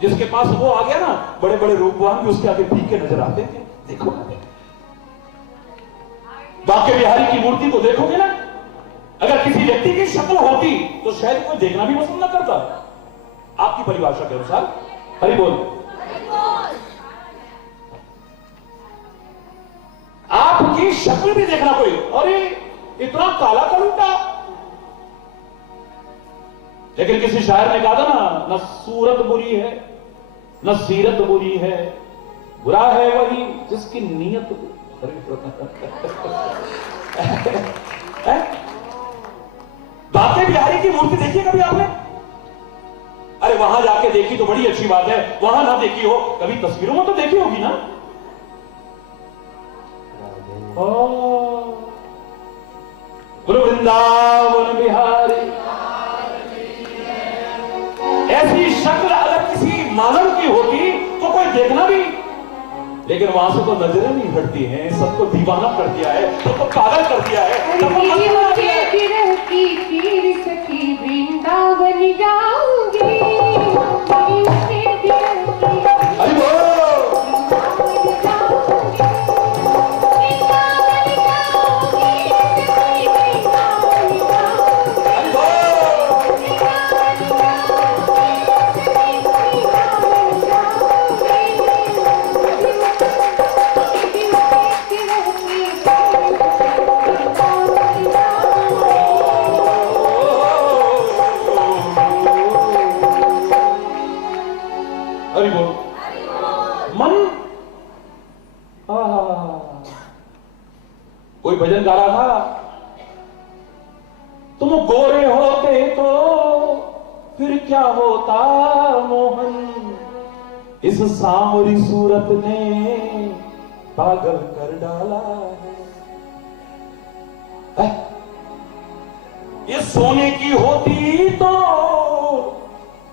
जिसके पास वो आ गया ना, बड़े बड़े रूपवान भी उसके आगे फीके नजर आते थे। देखो बांके बिहारी की मूर्ति को देखोगे ना, अगर किसी व्यक्ति की शक्ल होती तो शायद कोई देखना भी पसंद न करता, आपकी परिभाषा के अनुसार। हरि बोल। आपकी शक्ल भी देखना कोई, अरे इतना काला कलूटा, लेकिन किसी शायर ने कहा था ना, न सूरत बुरी है न सीरत बुरी है, बुरा है वही जिसकी नीयत बांके बिहारी की मूर्ति देखी कभी आपने? अरे वहां जाके देखी तो बड़ी अच्छी बात है, वहां ना देखी हो कभी तस्वीरों में तो देखी होगी ना। गुरु वृंदावन बिहारी, ऐसी शक्ल अगर किसी मानव की होती तो कोई देखना भी, लेकिन वहां से तो नजरें नहीं हटती हैं, सबको दीवाना कर दिया है, सबको पागल कर दिया है, सबको वृंदावन जाऊंगी। कोई भजन गा रहा था, तुम गोरे होते तो फिर क्या होता मोहन, इस सांवरी सूरत ने पागल कर डाला है। ये सोने की होती तो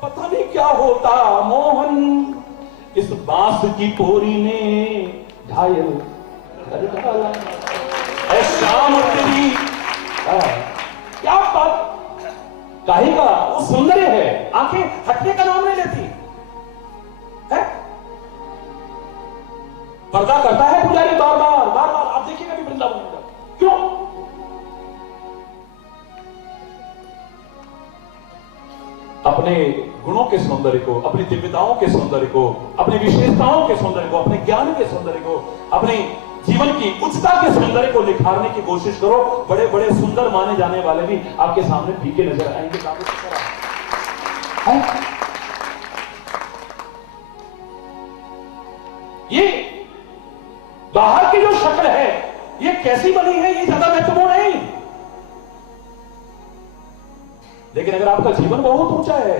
पता नहीं क्या होता मोहन, इस बांस की पोरी ने घायल कर डाला। ऐ शाम तेरी क्या बात, काहे का वो सौंदर्य है, आंखें हटने का नाम नहीं लेती है। पर्दा करता है पुजारी बार बार बार बार, आप देखिएगा भी वृंदावन में, क्यों? अपने गुणों के सौंदर्य को, अपनी दिव्यताओं के सौंदर्य को, अपनी विशेषताओं के सौंदर्य को, अपने ज्ञान के सौंदर्य को, अपने जीवन की उच्चता के सौंदर्य को निखारने की कोशिश करो। बड़े बड़े सुंदर माने जाने वाले भी आपके सामने फीके नजर आएंगे। ये बाहर की जो शक्ल है ये कैसी बनी है ये ज्यादा महत्वपूर्ण नहीं, लेकिन अगर आपका जीवन बहुत ऊंचा है,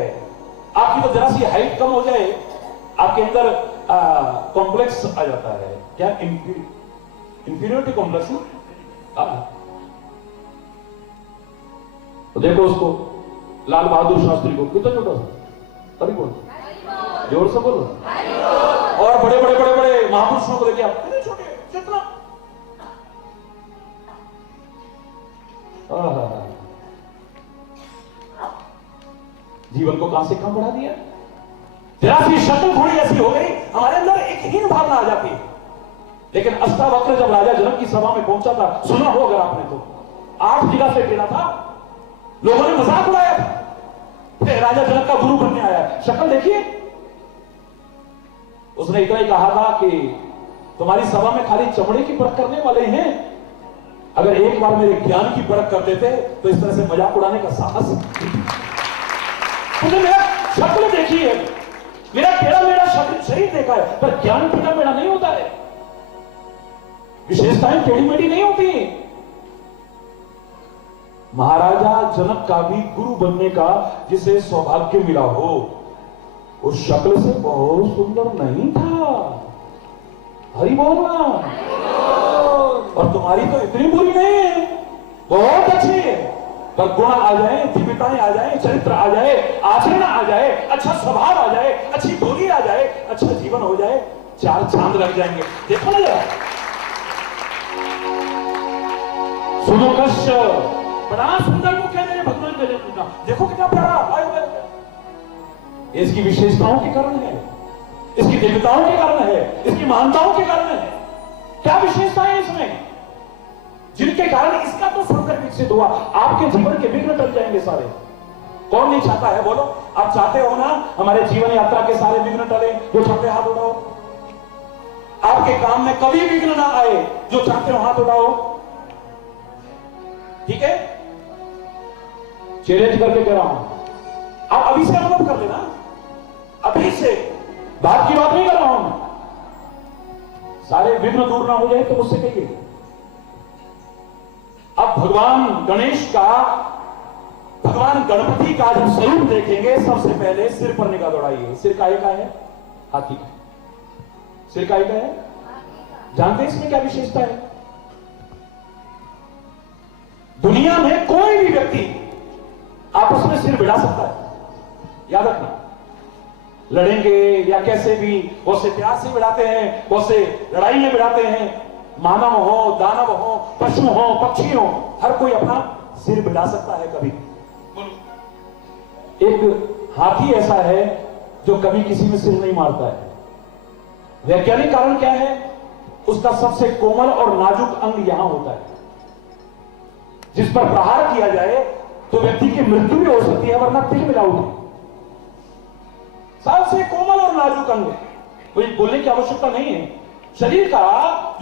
आपकी तो जरा सी हाइट कम हो जाए, आपके अंदर कॉम्प्लेक्स आ जाता है। क्या? Inferiority complex. तो देखो उसको, लाल बहादुर शास्त्री को, कितना छोटा सा, अरे बोलो, जोर से बोलो। और बड़े बड़े बड़े बड़े महापुरुषों को देखिए आप, कितने छोटे, कितना जीवन को कहां से कम बढ़ा दिया। जरा सी शक्ल थोड़ी ऐसी हो गई, हमारे अंदर एक हीन भावना आ जाती है। लेकिन अष्टावक्र जब राजा जनक की सभा में पहुंचा था, सुना हो अगर आपने तो, 8 जिला से गिरा था, लोगों ने मजाक उड़ाया था, फिर राजा जनक का गुरु बनने आया। शक्ल देखिए, उसने इतना ही कहा था कि तुम्हारी सभा में खाली चमड़े की परख करने वाले हैं, अगर एक बार मेरे ज्ञान की परख कर देते तो इस तरह से मजाक उड़ाने का साहस। तुमने मेरा शक्ल देखी है, मेरा टेढ़ा मेरा शरीर देखा है, पर ज्ञान टेढ़ा मेढ़ा नहीं होता है, विशेषताएं टेढ़ी मेढ़ी नहीं होती। महाराजा जनक का भी गुरु बनने का जिसे सौभाग्य मिला हो, उस शक्ल से बहुत सुंदर नहीं था। हरि बोलना। और तुम्हारी तो इतनी बुरी नहीं है, बहुत अच्छी है, पर गुण आ जाए, दिव्यताएं आ जाए, चरित्र आ जाए, आचरण आ जाए, अच्छा स्वभाव आ जाए, अच्छी बोली आ जाए, अच्छा जीवन हो जाए, 4 चांद लग जाएंगे। देखो ना जरा, सुनो कश्यप, बड़ा सुंदर मुख है मेरे भगवान के लिए, देखो कितना प्यारा। इसकी विशेषताओं के कारण है, इसकी दिव्यताओं के कारण है, इसकी महानताओं के कारण है। क्या विशेषताएं है इसमें, जिनके कारण इसका तो सुंदर विकसित हुआ। आपके जीवन के विघ्न टल जाएंगे सारे। कौन नहीं चाहता है, बोलो। आप चाहते हो ना हमारे जीवन यात्रा के सारे विघ्न टले? जो चाहते हाथ उठाओ। आपके काम में कभी विघ्न ना आए, जो चाहते हो हाथ उठाओ। ठीक है, चैलेंज करके कह रहा हूं, आप अभी से अनुभव कर लेना, अभी से, बात की बात नहीं कर रहा हूं। सारे विघ्न दूर ना हो जाए तो मुझसे कहिए। अब भगवान गणेश का, भगवान गणपति का जब स्वरूप देखेंगे, सबसे पहले सिर पर निगाह दौड़ाइए। सिर काहे का है? हाथी का। सिर काहे का है? जानते हैं इसमें क्या विशेषता है? दुनिया में कोई भी व्यक्ति आपस में सिर भिड़ा सकता है, याद रखना। लड़ेंगे या कैसे भी, बहुत से प्यार से भिड़ाते हैं, बहुत से लड़ाई में भिड़ाते हैं। मानव हो, दानव हो, पशु हो, पक्षी हो, हर कोई अपना सिर भिड़ा सकता है कभी। एक हाथी ऐसा है जो कभी किसी में सिर नहीं मारता है। वैज्ञानिक कारण क्या है? उसका सबसे कोमल और नाजुक अंग यहां होता है, जिस पर प्रहार किया जाए तो व्यक्ति की मृत्यु भी हो सकती है, वरना तिल मिला होगी। सबसे कोमल और नाजुक अंग, कोई बोलने की आवश्यकता नहीं है। शरीर का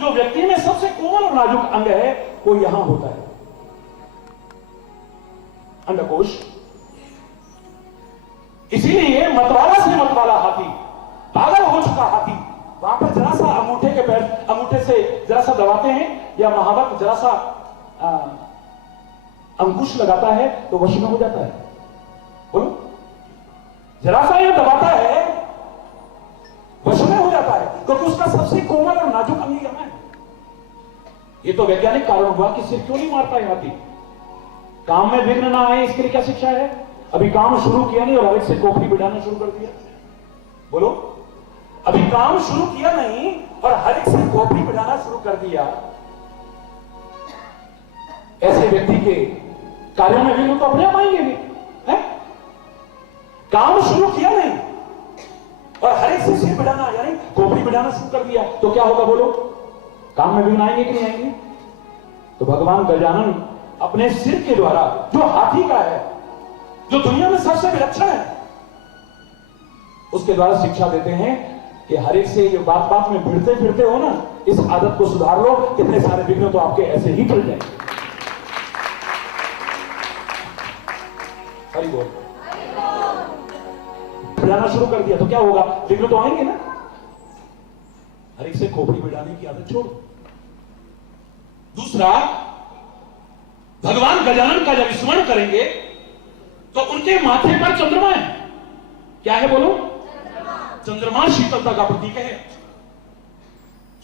जो व्यक्ति में सबसे कोमल और नाजुक अंग है वो यहां होता है, अंडकोश। इसीलिए मतवाला से मतवाला हाथी, पागल हो चुका हाथी, वहां पर जरा सा अंगूठे से जरा सा दबाते हैं, या महावत जरा सा अंकुश लगाता है तो वश में हो जाता है। बोलो, जरा सा ये दबाता है, वश में हो जाता है, क्योंकि उसका सबसे कोमल और नाजुक अंग यहाँ है। ये तो वैज्ञानिक कारण हुआ कि सिर क्यों नहीं मारता है हाथी। काम में विघ्न ना आए इसके लिए क्या शिक्षा है? अभी काम शुरू किया नहीं और हर एक से खोपड़ी बिठाना शुरू कर दिया। बोलो, अभी काम शुरू किया नहीं और हर एक से खोपड़ी बिठाना शुरू कर दिया। ऐसे व्यक्ति के कार्यों में विघ्न तो अपने आप आएंगे भी, है? काम शुरू किया नहीं और हर एक से सिर बिठाना यानी खोपड़ी बिठाना शुरू कर दिया तो क्या होगा? बोलो, काम में विघ्न आएंगे कि नहीं आएंगे? तो भगवान गजानन अपने सिर के द्वारा, जो हाथी का है, जो दुनिया में सबसे विलक्षण है, उसके द्वारा शिक्षा देते हैं कि हर एक से ये बात बात में भिड़ते फिरते हो ना, इस आदत को सुधार लो, कितने सारे विघ्न तो आपके ऐसे ही टल जाएंगे। हरि बोल। बिड़ाना शुरू कर दिया तो क्या होगा? विघ्न तो आएंगे ना। हर एक से खोपड़ी बिड़ाने की आदत छोड़। दूसरा, भगवान गजानन का जब स्मरण करेंगे तो उनके माथे पर चंद्रमा है। क्या है? बोलो, चंद्रमा शीतलता का प्रतीक है।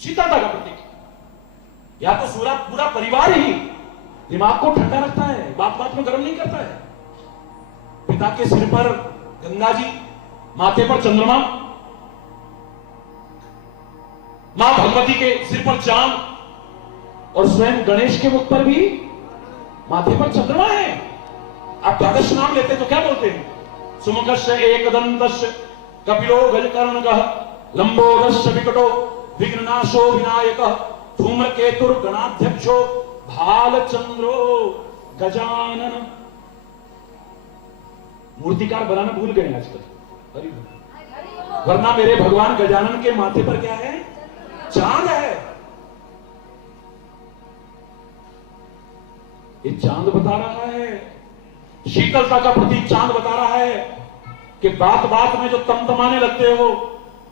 शीतलता का प्रतीक। या तो पूरा परिवार ही दिमाग को ठंडा रखता है, बात बात में गर्म नहीं करता है। पिता के सिर पर गंगा जी, माथे पर चंद्रमा, मां भगवती के सिर पर चांद और स्वयं गणेश के मुख पर भी माथे पर चंद्रमा है। आप द्वादश नाम लेते तो क्या बोलते हैं? सुमुखस्य एकदंतस्य कपिलो गजकर्णकः लंबोदस्य विकटो विघ्ननाशो विनायकः धूम्रकेतुर गणाध्यक्षो भालचंद्रो गजानन। मूर्तिकार बनाना भूल गए आजकल, वरना मेरे भगवान गजानन के माथे पर क्या है? चांद है। ये चांद बता रहा है, शीतलता का प्रतीक चांद बता रहा है कि बात बात में जो तमतमाने लगते हो,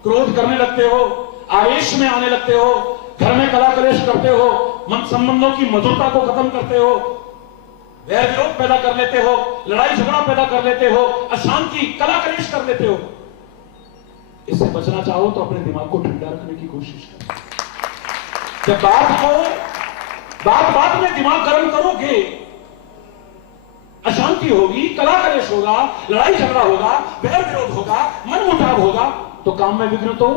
क्रोध करने लगते हो, आवेश में आने लगते हो, घर में कला कलेश करते हो, मन संबंधों की मधुरता को खत्म करते हो, वैर विरोध पैदा कर लेते हो, लड़ाई झगड़ा पैदा कर लेते हो, अशांति कला कलेश कर लेते हो, इससे बचना चाहो तो अपने दिमाग को ठंडा रखने की कोशिश करो। जब बात बात में दिमाग गर्म करोगे, अशांति होगी, कला कलेश होगा, लड़ाई झगड़ा होगा, वैर विरोध होगा, मन मुटाव होगा, तो काम में विघ्न तो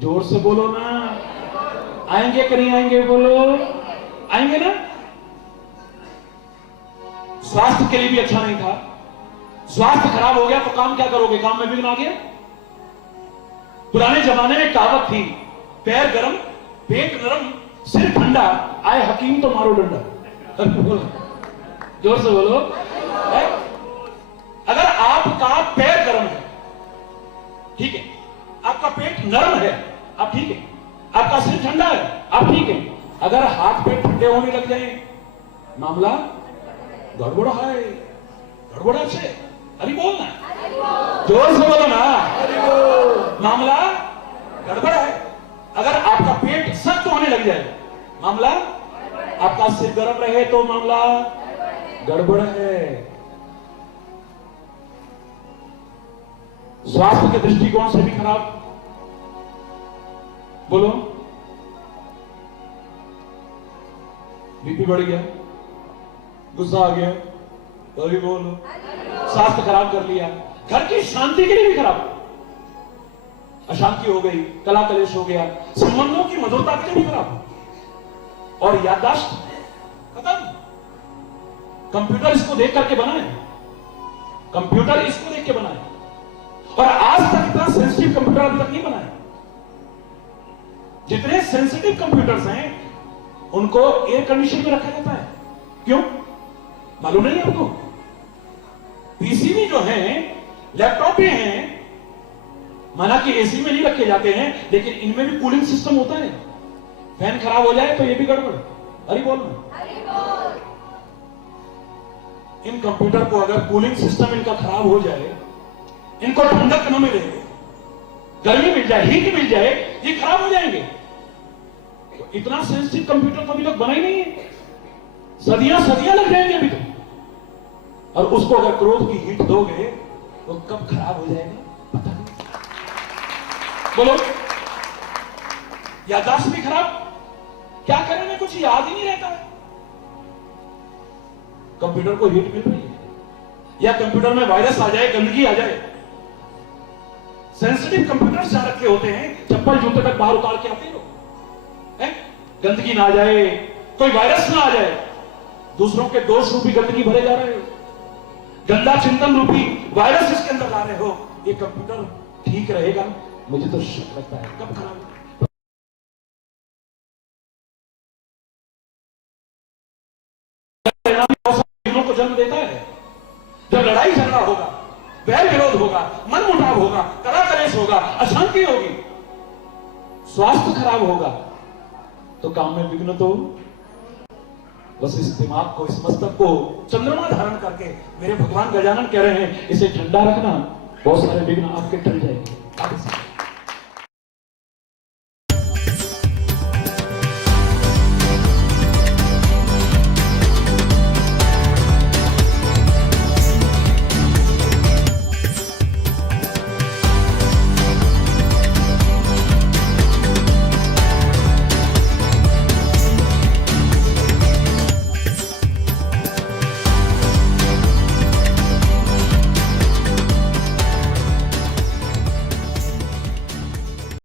जोर से बोलो ना, आएंगे कि नहीं आएंगे? बोलो, आएंगे ना। स्वास्थ्य के लिए भी अच्छा नहीं था। स्वास्थ्य खराब हो गया तो काम क्या करोगे? काम में विघ्न आ गया। पुराने जमाने में कहावत थी, पैर गरम पेट नरम सिर ठंडा, आए हकीम तो मारो डंडा। जोर से बोलो। अगर आपका पैर गर्म है, ठीक है, आपका पेट नरम है, आप ठीक है, आपका सिर ठंडा है, आप ठीक है। अगर हाथ पैर ठंडे होने लग जाए, मामला गड़बड़ा है, गड़बड़ा से अरे बोलना, जोर से बोलो ना, मामला गड़बड़ है। अगर आपका पेट सख्त होने लग जाए, मामला, आपका सिर गर्म रहे तो मामला गड़बड़ है। स्वास्थ्य के दृष्टिकोण से भी खराब। बोलो, बीपी बढ़ गया, गुस्सा आ गया, अरे बोलो, स्वास्थ्य खराब कर लिया, घर की शांति के लिए भी खराब। अशांति हो गई, कला कलेश हो गया, संबंधों की मधुरता के लिए भी खराब, और याददाश्त खत्म। कंप्यूटर इसको देख करके बनाए, कंप्यूटर इसको देख के बनाए, और आज तक इतना सेंसिटिव कंप्यूटर अभी तक नहीं बनाए। जितने सेंसिटिव कंप्यूटर्स हैं उनको एयर कंडीशन में रखा जाता है। क्यों? मालूम नहीं आपको? पीसीबी जो है, लैपटॉप भी हैं, माना कि एसी में नहीं रखे जाते हैं, लेकिन इनमें भी कूलिंग सिस्टम होता है। फैन खराब हो जाए तो ये भी गड़बड़। अरे बोल ना, इन कंप्यूटर को अगर कूलिंग सिस्टम इनका खराब हो जाए, इनको ठंडक न मिले, गर्मी मिल जाए, हीट मिल जाए, ये खराब हो जाएंगे। तो इतना सेंसिटिव कंप्यूटर तो अभी तक बना ही नहीं है, सदियां लग जाएंगे अभी तो। और उसको अगर क्रोध की हीट दोगे वो कब खराब हो जाएगा पता नहीं। बोलो, याददाश्त भी खराब, क्या करें में कुछ याद ही नहीं रहता है। कंप्यूटर को हीट मिल रही है, या कंप्यूटर में वायरस आ जाए, गंदगी आ जाए। सेंसिटिव कंप्यूटर जा रखे होते हैं, चप्पल जूते तक बाहर उतार के आते हो, गंदगी ना आ जाए, कोई वायरस ना आ जाए। दूसरों के दोष रूपी गंदगी भरे जा रहे हो, गंदा चिंतन रूपी वायरस इसके अंदर ला रहे हो। ये कंप्यूटर ठीक रहेगा? मुझे तो शक लगता है कब खराब। को जन्म देता है। जब लड़ाई झगड़ा होगा, वैर विरोध होगा, मनमुटाव होगा, कड़ा कलेश होगा, अशांति होगी, स्वास्थ्य खराब होगा, तो काम में विघ्न तो। बस इस दिमाग को, इस मस्तक को चंद्रमा धारण करके मेरे भगवान गजानन कह रहे हैं, इसे ठंडा रखना, बहुत सारे विघ्न आपके टल जाएंगे।